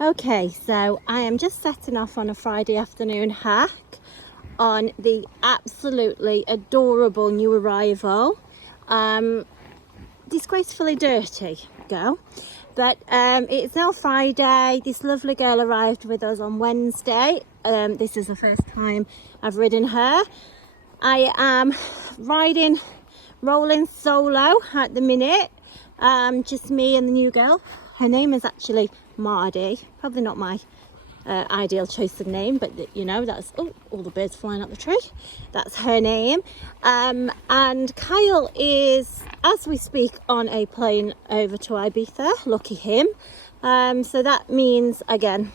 Okay, so I am just setting off on a Friday afternoon hack on the absolutely adorable new arrival, Disgracefully Dirty girl. But it's now Friday. This lovely girl arrived with us on Wednesday. This is the first time I've ridden her. I am rolling solo at the minute. Just me and the new girl. Her name is actually Mardi. Probably not my ideal choice of name, but you know, that's all the birds flying up the tree. That's her name. And Kyle is, as we speak, on a plane over to Ibiza. Lucky him. So that means again,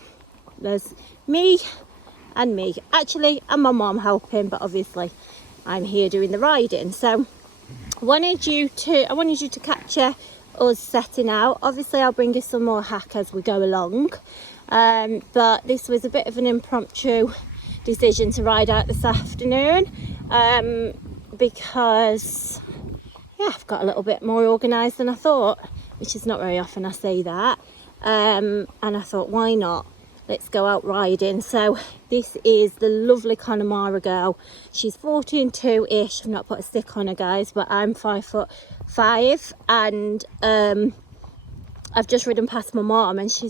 there's me and me. Actually, and my mom helping, but obviously I'm here doing the riding. So I wanted you to capture us setting out. Obviously I'll bring you some more hack as we go along, but this was a bit of an impromptu decision to ride out this afternoon, because I've got a little bit more organised than I thought, which is not very often I say that, and I thought, why not? Let's go out riding. So this is the lovely Connemara girl. She's 14.2-ish. I've not put a stick on her, guys, but I'm 5'5", and I've just ridden past my mom, and she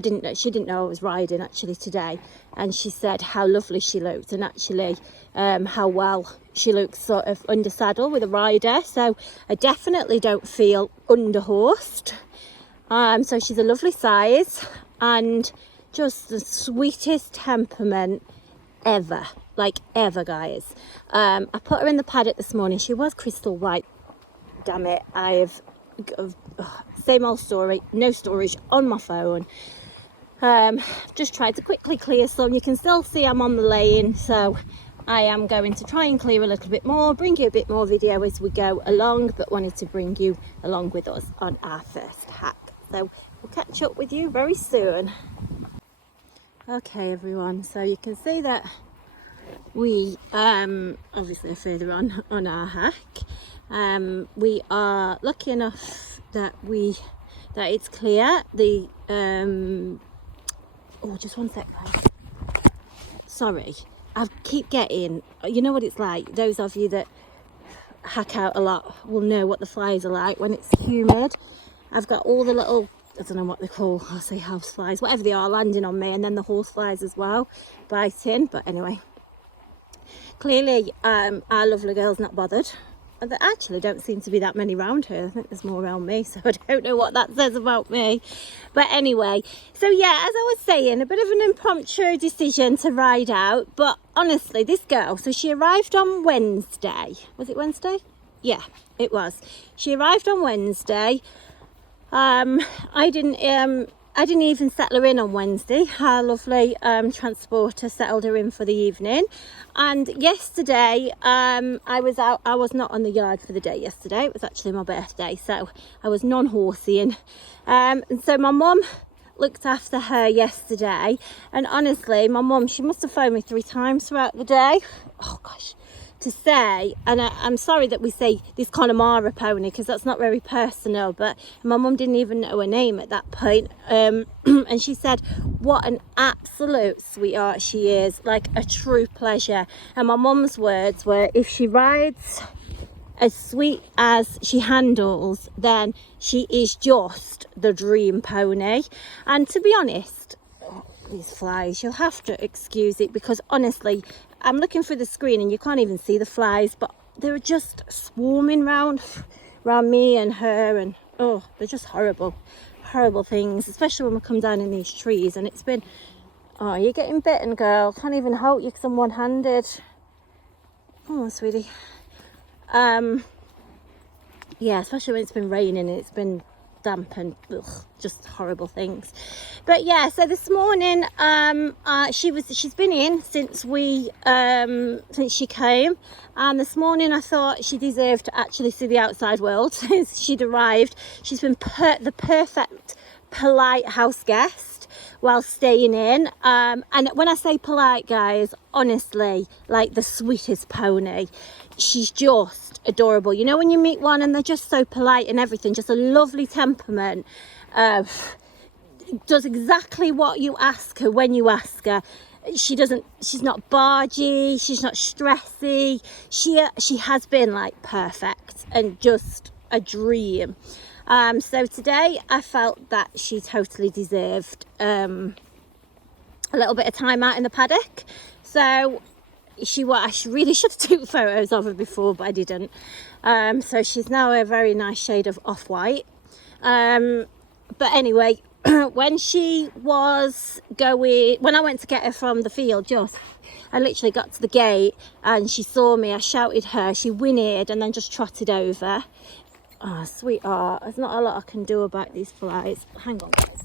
didn't know I was riding actually today, and she said how lovely she looked, and actually how well she looks sort of under saddle with a rider. So I definitely don't feel underhorsed. So she's a lovely size and just the sweetest temperament ever, like ever, guys. I put her in the paddock this morning. She was crystal white. Damn it, same old story, no storage on my phone. Just tried to quickly clear some. You can still see I'm on the lane, so I am going to try and clear a little bit more, bring you a bit more video as we go along, but wanted to bring you along with us on our first hack. So we'll catch up with you very soon. Okay everyone, so you can see that we obviously are further on our hack. We are lucky enough that it's clear. The just one sec. Sorry, I keep getting, you know what it's like, those of you that hack out a lot will know what the flies are like when it's humid. I've got all the little, I don't know what they're called, I'll say house flies, whatever they are, landing on me, and then the horse flies as well, biting. But anyway, clearly our lovely girl's not bothered. And there actually don't seem to be that many around her. I think there's more around me, so I don't know what that says about me. But anyway, so yeah, as I was saying, a bit of an impromptu decision to ride out. But honestly, this girl, so she arrived on Wednesday. Was it Wednesday? Yeah, it was. She arrived on Wednesday. I didn't even settle her in on Wednesday. Our lovely transporter settled her in for the evening. And yesterday, I was not on the yard for the day yesterday. It was actually my birthday, so I was non-horseying. And so my mum looked after her yesterday. And honestly, my mum, she must have phoned me 3 times throughout the day. Oh gosh. To say, and I'm sorry that we say this Connemara pony, because that's not very personal, but my mum didn't even know her name at that point, and she said what an absolute sweetheart she is, like a true pleasure. And my mum's words were, if she rides as sweet as she handles, then she is just the dream pony. And to be honest, these flies, you'll have to excuse it, because honestly, I'm looking through the screen and you can't even see the flies, but they're just swarming round me and her, and oh, they're just horrible things, especially when we come down in these trees. And it's been, oh, you're getting bitten, girl, can't even help you because I'm one-handed. Oh sweetie. Yeah, especially when it's been raining and it's been damp and just horrible things. But yeah, so this morning she's been in since she came, and this morning I thought she deserved to actually see the outside world since she'd arrived. She's been the perfect polite house guest while staying in, and when I say polite, guys, honestly, like the sweetest pony. She's just adorable. You know when you meet one and they're just so polite and everything, just a lovely temperament. does exactly what you ask her when you ask her. She's not bargy, she's not stressy. She has been like perfect and just a dream. So today I felt that she totally deserved a little bit of time out in the paddock. So I really should have taken photos of her before, but I didn't. So she's now a very nice shade of off-white. But anyway, when I went to get her from the field, I literally got to the gate and she saw me. I shouted her, she whinnied and then just trotted over. Oh, sweetheart, there's not a lot I can do about these flies. Hang on, guys.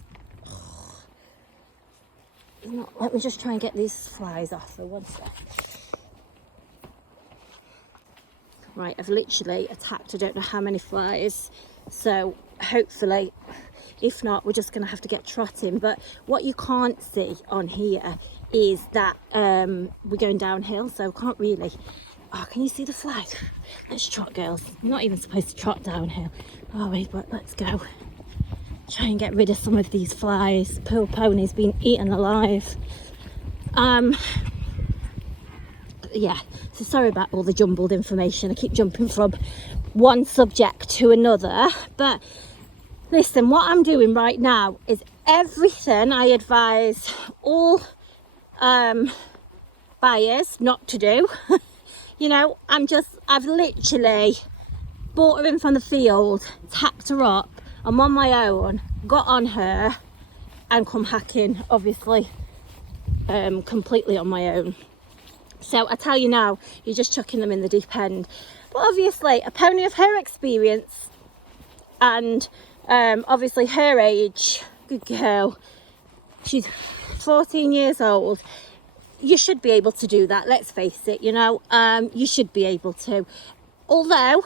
Let me just try and get these flies off for 1 sec. Right, I've literally attacked I don't know how many flies, so hopefully, if not, we're just going to have to get trotting. But what you can't see on here is that we're going downhill, so can't really. Oh, can you see the flies? Let's trot, girls. You're not even supposed to trot downhill, are we? But let's go. Try and get rid of some of these flies. Poor pony's been eaten alive. Yeah, so sorry about all the jumbled information. I keep jumping from one subject to another, but listen, what I'm doing right now is everything I advise all buyers not to do. You know, I've literally bought her in from the field, tacked her up, I'm on my own, got on her and come hacking, obviously completely on my own. So I tell you now, you're just chucking them in the deep end. But obviously, a pony of her experience and obviously her age, good girl, she's 14 years old. You should be able to do that, let's face it, you know, you should be able to. Although,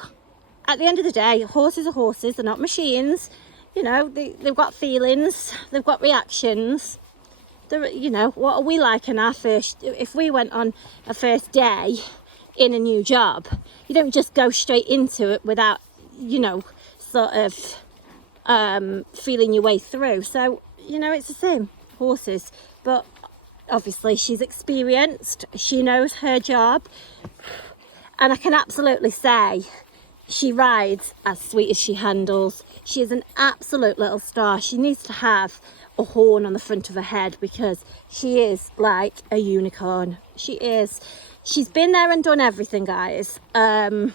at the end of the day, horses are horses, they're not machines. You know, they've got feelings, they've got reactions. You know, what are we like in our first, if we went on a first day in a new job, you don't just go straight into it without, you know, sort of feeling your way through. So, you know, it's the same, horses. But obviously she's experienced, she knows her job, and I can absolutely say she rides as sweet as she handles. She is an absolute little star. She needs to have a horn on the front of her head because she is like a unicorn. She is. She's been there and done everything, guys. I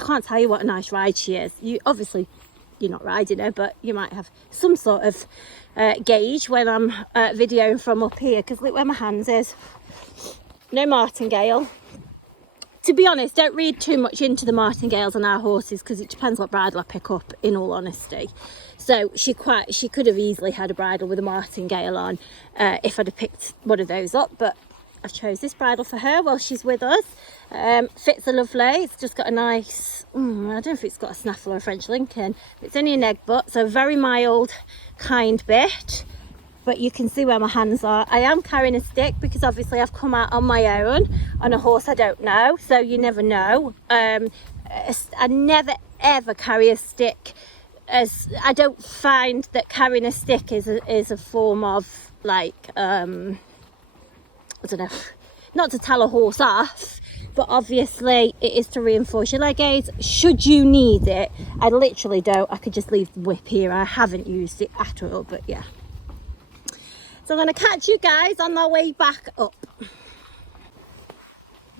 can't tell you what a nice ride she is. You're not riding her, but you might have some sort of gauge when I'm videoing from up here, because look where my hands is. No martingale. To be honest, don't read too much into the martingales on our horses, because it depends what bridle I pick up, in all honesty. So she could have easily had a bridle with a martingale on if I'd have picked one of those up, but I chose this bridle for her while she's with us. Fits are lovely. It's just got a nice, I don't know if it's got a snaffle or a French Lincoln. It's only an egg butt, so a very mild, kind bit. But you can see where my hands are. I am carrying a stick because obviously I've come out on my own on a horse I don't know, so you never know. I never ever carry a stick, as I don't find that carrying a stick is a form of like I don't know, not to tell a horse off, but obviously it is to reinforce your leg aids should you need it. I literally don't. I could just leave the whip here. I haven't used it at all, but yeah. So I'm going to catch you guys on our way back up.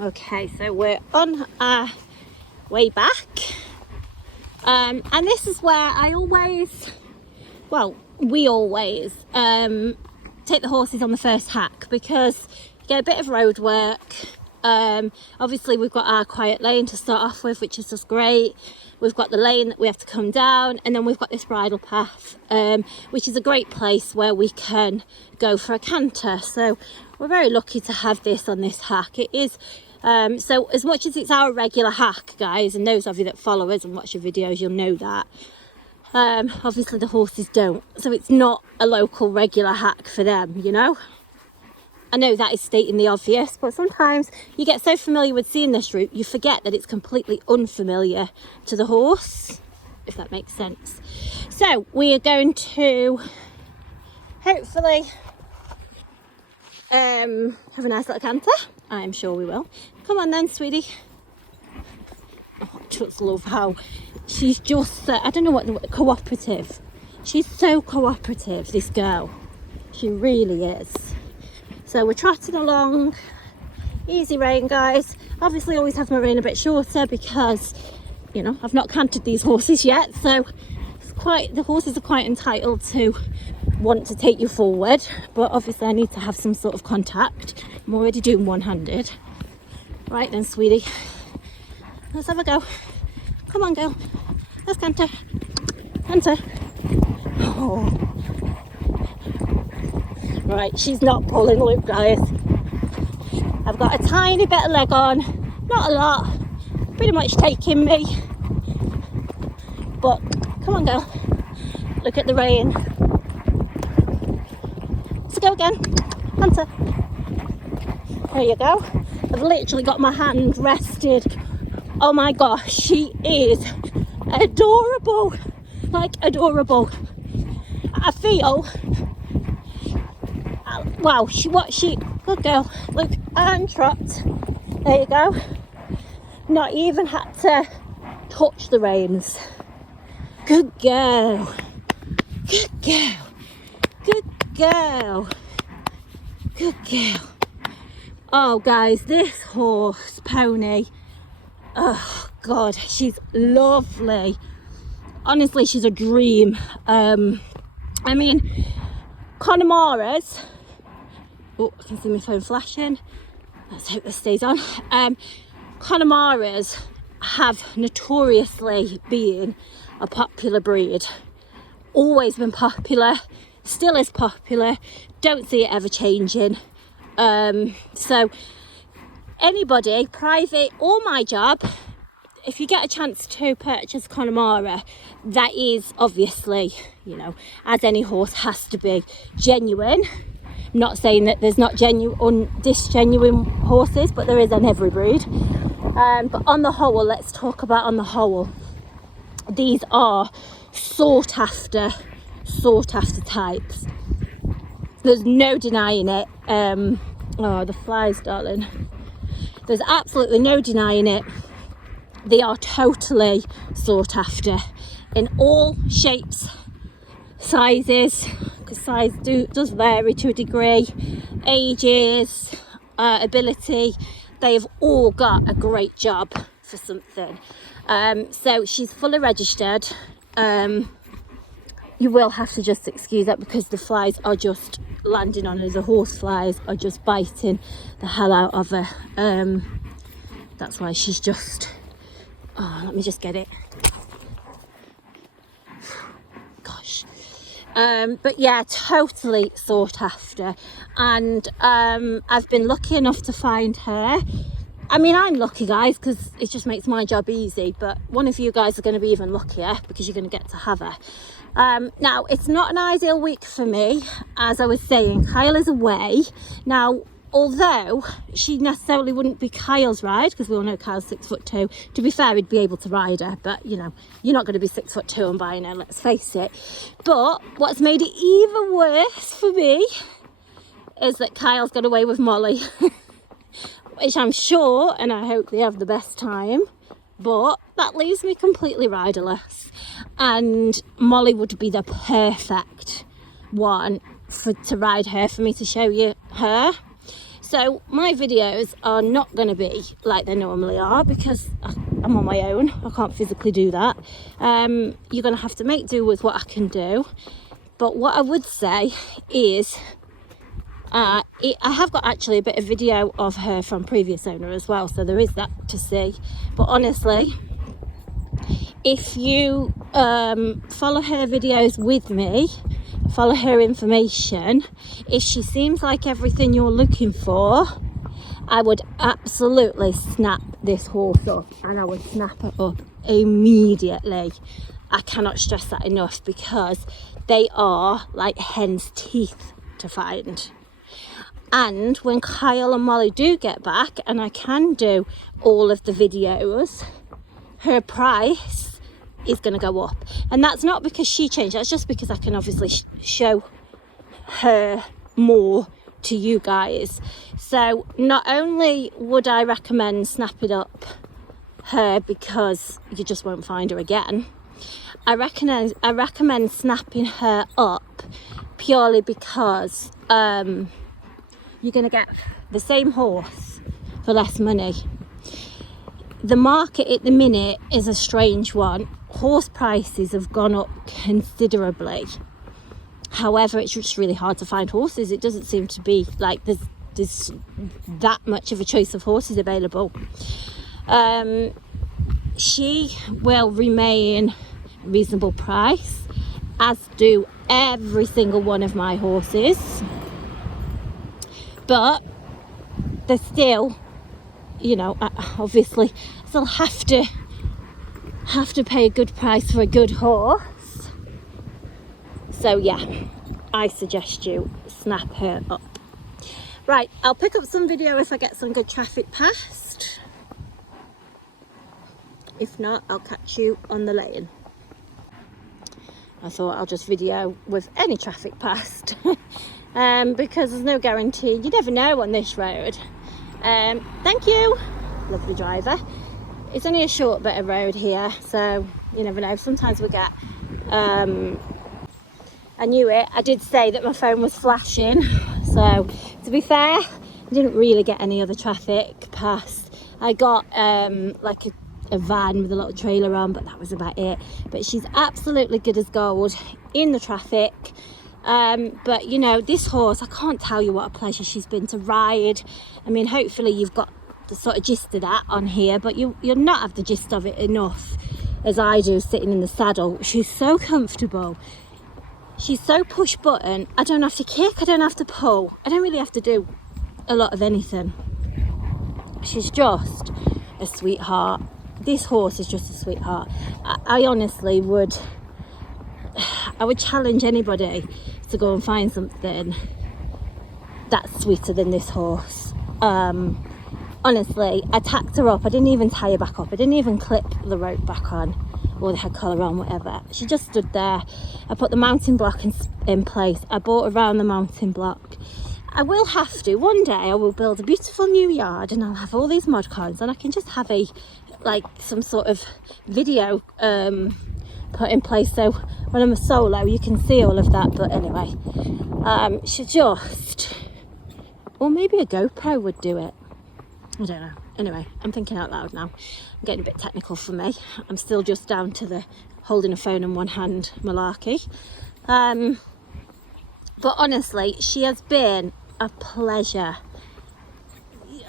Okay, so we're on our way back. And this is where we always take the horses on the first hack, because you get a bit of road work. Obviously we've got our quiet lane to start off with, which is just great. We've got the lane that we have to come down, and then we've got this bridle path, which is a great place where we can go for a canter. So we're very lucky to have this on this hack. It is so as much as it's our regular hack, guys, and those of you that follow us and watch your videos, you'll know that obviously the horses don't, so it's not a local regular hack for them, you know. I know that is stating the obvious, but sometimes you get so familiar with seeing this route, you forget that it's completely unfamiliar to the horse, if that makes sense. So we are going to hopefully have a nice little canter. I'm sure we will. Come on then, sweetie. Oh, I just love how she's just, I don't know what the cooperative. She's so cooperative, this girl. She really is. So we're trotting along. Easy rein, guys. Obviously always have my rein a bit shorter because, you know, I've not cantered these horses yet, so it's quite, the horses are quite entitled to want to take you forward, but obviously I need to have some sort of contact. I'm already doing one-handed. Right then, sweetie, let's have a go. Come on, girl, let's canter. Oh. Right, she's not pulling, look guys. I've got a tiny bit of leg on, not a lot, pretty much taking me, but come on, girl, look at the rein. So go again, canter. There you go. I've literally got my hand rested. Oh my gosh, she is adorable, like adorable. I feel, wow, good girl. Look, and trot. There you go. Not even had to touch the reins. Good girl. Good girl. Good girl. Good girl. Oh guys, this horse pony, oh god, she's lovely. Honestly, she's a dream. I mean, Connemara's, oh, I can see my phone flashing. Let's hope this stays on. Connemara's have notoriously been a popular breed. Always been popular, still is popular. Don't see it ever changing. So anybody, private or my job, if you get a chance to purchase Connemara, that is obviously, you know, as any horse has to be, genuine. I'm not saying that there's not disgenuine horses, but there is on every breed. But on the whole, let's talk about on the whole. These are sought after types. There's no denying it. Oh, the flies, darling. There's absolutely no denying it. They are totally sought after in all shapes, sizes, because size does vary to a degree, ages, ability. They have all got a great job for something. So she's fully registered. You will have to just excuse that because the flies are just landing on her. The horse flies are just biting the hell out of her. That's why she's just, oh, let me just get it. Gosh. But yeah, totally sought after. And I've been lucky enough to find her. I mean, I'm lucky, guys, because it just makes my job easy, but one of you guys are going to be even luckier because you're going to get to have her. Now, it's not an ideal week for me. As I was saying, Kyle is away. Now, although she necessarily wouldn't be Kyle's ride, because we all know Kyle's 6'2". To be fair, he'd be able to ride her, but you know, you're not going to be 6'2" and buying her, let's face it. But what's made it even worse for me is that Kyle's got away with Molly. Which I'm sure, and I hope they have the best time, but that leaves me completely riderless. And Molly would be the perfect one to ride her, for me to show you her. So my videos are not going to be like they normally are because I'm on my own. I can't physically do that. You're going to have to make do with what I can do. But what I would say is, I have got actually a bit of video of her from previous owner as well, so there is that to see. But honestly, if you follow her videos with me, follow her information, if she seems like everything you're looking for, I would absolutely snap this horse up, and I would snap her up immediately. I cannot stress that enough because they are like hen's teeth to find. And when Kyle and Molly do get back, and I can do all of the videos, her price is going to go up. And that's not because she changed, that's just because I can obviously show her more to you guys. So not only would I recommend snapping up her because you just won't find her again, I recommend snapping her up purely because you're going to get the same horse for less money. The market at the minute is a strange one. Horse prices have gone up considerably. However, it's just really hard to find horses. It doesn't seem to be like there's that much of a choice of horses available. She will remain reasonable price, as do every single one of my horses. But there's still, you know, obviously still have to pay a good price for a good horse. So yeah, I suggest you snap her up. Right, I'll pick up some video if I get some good traffic past. If not, I'll catch you on the lane. I thought I'll just video with any traffic past because there's no guarantee. You never know on this road. Thank you, lovely driver. It's only a short bit of road here, so you never know. Sometimes we get I knew it. I did say that my phone was flashing, so to be fair, I didn't really get any other traffic past. I got like a van with a little trailer on, but that was about it. But she's absolutely good as gold in the traffic. But you know, this horse, I can't tell you what a pleasure she's been to ride. I mean, hopefully you've got the sort of gist of that on here, but you'll not have the gist of it enough as I do sitting in the saddle. She's so comfortable. She's so push button. I don't have to kick, I don't have to pull, I don't really have to do a lot of anything. She's just a sweetheart. This horse is just a sweetheart. I honestly would challenge anybody to go and find something that's sweeter than this horse. Honestly, I tacked her up. I didn't even tie her back up. I didn't even clip the rope back on or the head collar on, whatever. She just stood there. I put the mounting block in place. I brought around the mounting block. I will have to, one day I will build a beautiful new yard and I'll have all these mod cons and I can just have some sort of video put in place, so when I'm a solo you can see all of that. But anyway, she just, or maybe a GoPro would do it. I don't know. Anyway, I'm thinking out loud now. I'm getting a bit technical for me. I'm still just down to the holding a phone in one hand malarkey. But honestly, she has been a pleasure.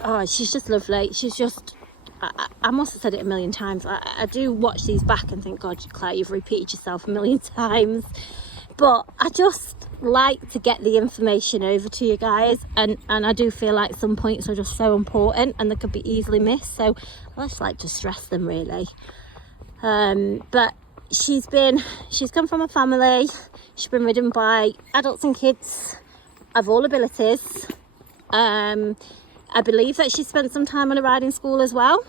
Oh, she's just lovely. She's just, I must have said it a million times. I do watch these back and think, God, Claire, you've repeated yourself a million times. But I just like to get the information over to you guys, and I do feel like some points are just so important and they could be easily missed, so I just like to stress them really. But she's come from a family. She's been ridden by adults and kids of all abilities. I believe that she spent some time on a riding school as well,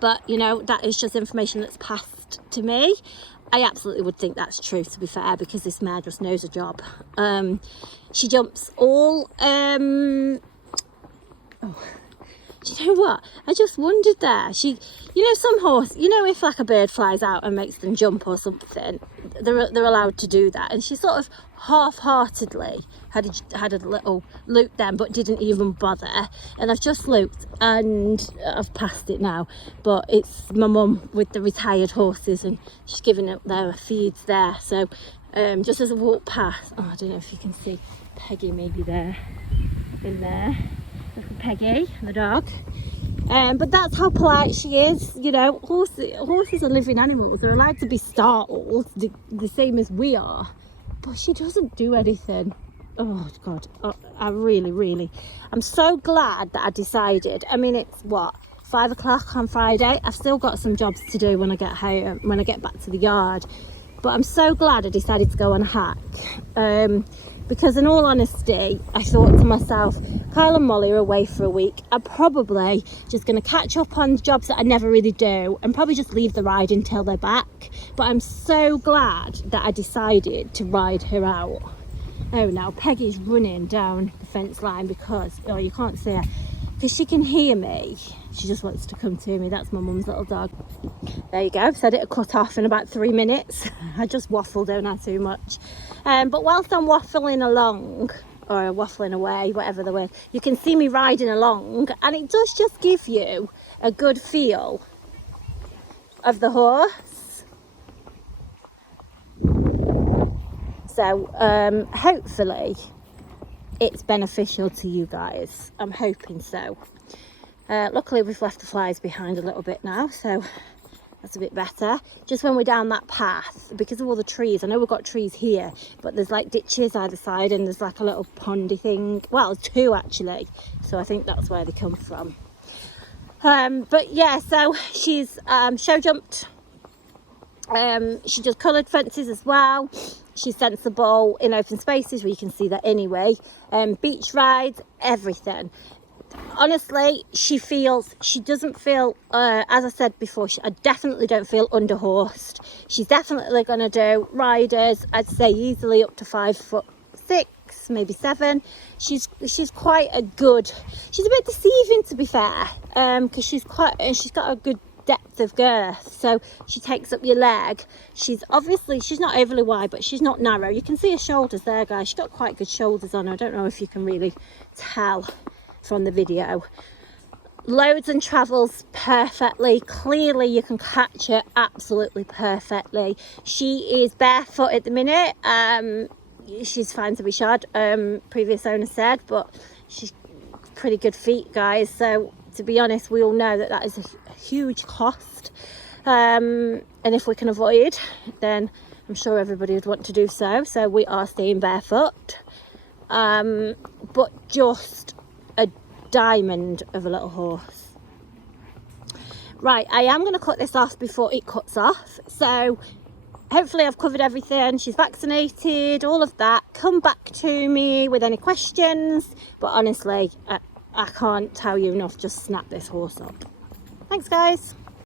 but you know, that is just information that's passed to me. I absolutely would think that's true, to be fair, because this mare just knows her job. She jumps all do you know what? I just wondered there. You know, some horse, you know, if like a bird flies out and makes them jump or something, they're allowed to do that. And she sort of half-heartedly had a little loop then, but didn't even bother. And I've just looked and I've passed it now, but it's my mum with the retired horses and she's giving up their feeds there. So just as I walk past, oh, I don't know if you can see Peggy maybe there, in there. Peggy, the dog. But that's how polite she is. You know, horses are living animals. They're allowed to be startled, the same as we are. But she doesn't do anything. Oh God, I'm so glad that I decided. I mean, it's what, 5 o'clock on Friday. I've still got some jobs to do when I get home, when I get back to the yard. But I'm so glad I decided to go on a hack. Because in all honesty, I thought to myself, Kyle and Molly are away for a week. I'm probably just going to catch up on jobs that I never really do and probably just leave the ride until they're back. But I'm so glad that I decided to ride her out. Oh, now Peggy's running down the fence line because, oh, you can't see her, because she can hear me. She just wants to come to me. That's my mum's little dog. There you go. Said it'll cut off in about 3 minutes. I just waffle, don't I, too much. But whilst I'm waffling along, or waffling away, whatever the word, you can see me riding along, and it does just give you a good feel of the horse. So hopefully it's beneficial to you guys. I'm hoping so. Luckily we've left the flies behind a little bit now, so that's a bit better. Just when we're down that path, because of all the trees, I know we've got trees here, but there's like ditches either side, and there's like a little pondy thing, well, 2 actually, so I think that's where they come from. But yeah, so she's show jumped, she does coloured fences as well. She's sensible in open spaces where you can see that anyway. Beach rides, everything. Honestly, she doesn't feel, as I said before, I definitely don't feel underhorsed. She's definitely going to do riders, I'd say easily up to 5'6", maybe 7. She's quite a good, she's a bit deceiving to be fair, because she's got a good depth of girth, so she takes up your leg. She's not overly wide, but she's not narrow. You can see her shoulders there, guys. She's got quite good shoulders on her. I don't know if you can really tell from the video. Loads and travels perfectly. Clearly you can catch her absolutely perfectly. She is barefoot at the minute. She's fine to be shod, previous owner said, but she's pretty good feet, guys. So to be honest, we all know that is a huge cost, and if we can avoid, then I'm sure everybody would want to do so. So we are staying barefoot, but just a diamond of a little horse. Right, I am going to cut this off before it cuts off, so hopefully I've covered everything. She's vaccinated, all of that. Come back to me with any questions, but honestly I can't tell you enough, just snap this horse up. Thanks guys.